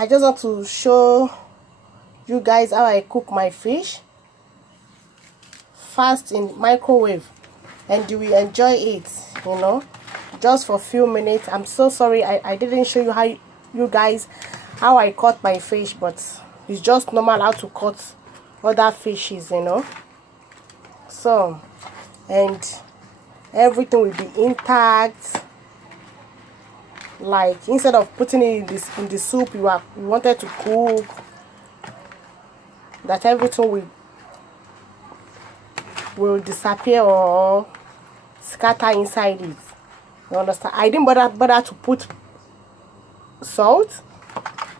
I just want to show you guys how I cook my fish fast in microwave, and you will enjoy it, you know, just for a few minutes. I'm so sorry I didn't show you you guys how I cut my fish, but it's just normal how to cut other fishes, you know. So, and everything will be intact. Like, instead of putting it in the soup you wanted to cook, that everything will disappear or scatter inside it. You understand? I didn't bother to put salt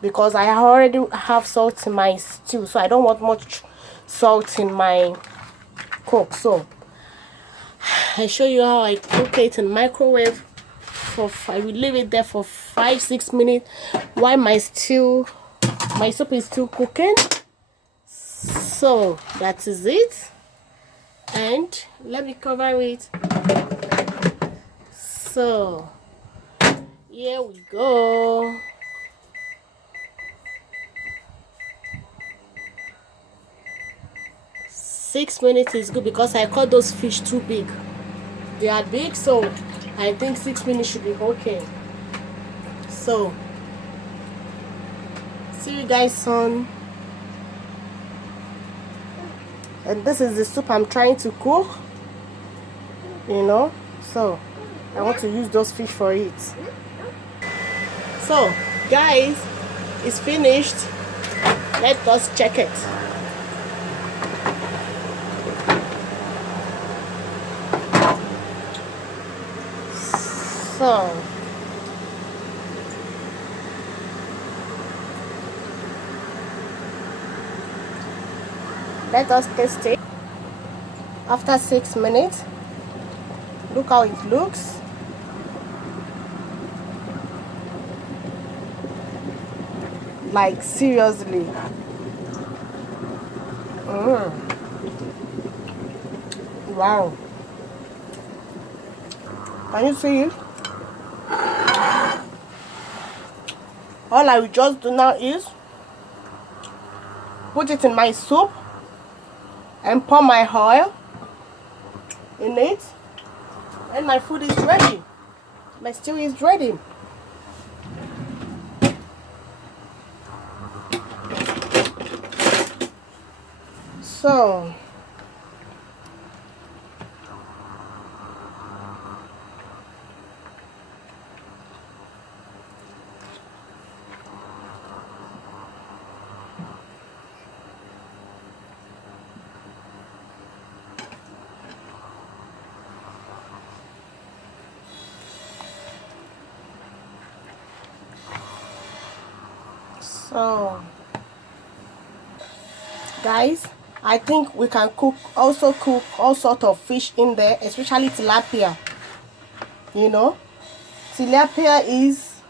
because I already have salt in my stew, so I don't want much salt in my cook. So I show you how I cook it in microwave. I will leave it there for 5-6 minutes while my soup is still cooking. So that is it, and let me cover it. So here we go. Six minutes is good because I caught those fish too big. They are big, so I think 6 minutes should be okay. So see you guys soon. And this is the soup I'm trying to cook, you know, so I want to use those fish for it. So guys, it's finished. Let us check it. So let us taste it. After 6 minutes, look how it looks. Like, seriously. Wow. Can you see it? All I will just do now is put it in my soup and pour my oil in it, and my food is ready. My stew is ready. So guys, I think we can cook all sort of fish in there, especially tilapia. You know, tilapia is,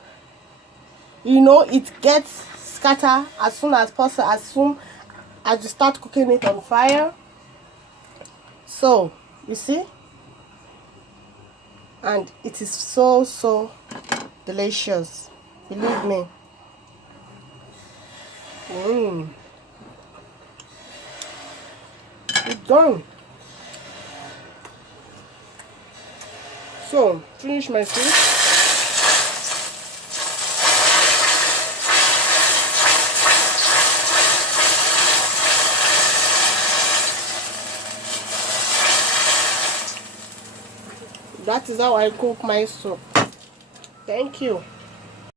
you know, it gets scattered as soon as possible, as soon as you start cooking it on fire. So you see, and it is so delicious, believe me. It's done. So finish my food. That is how I cook my soup. Thank you.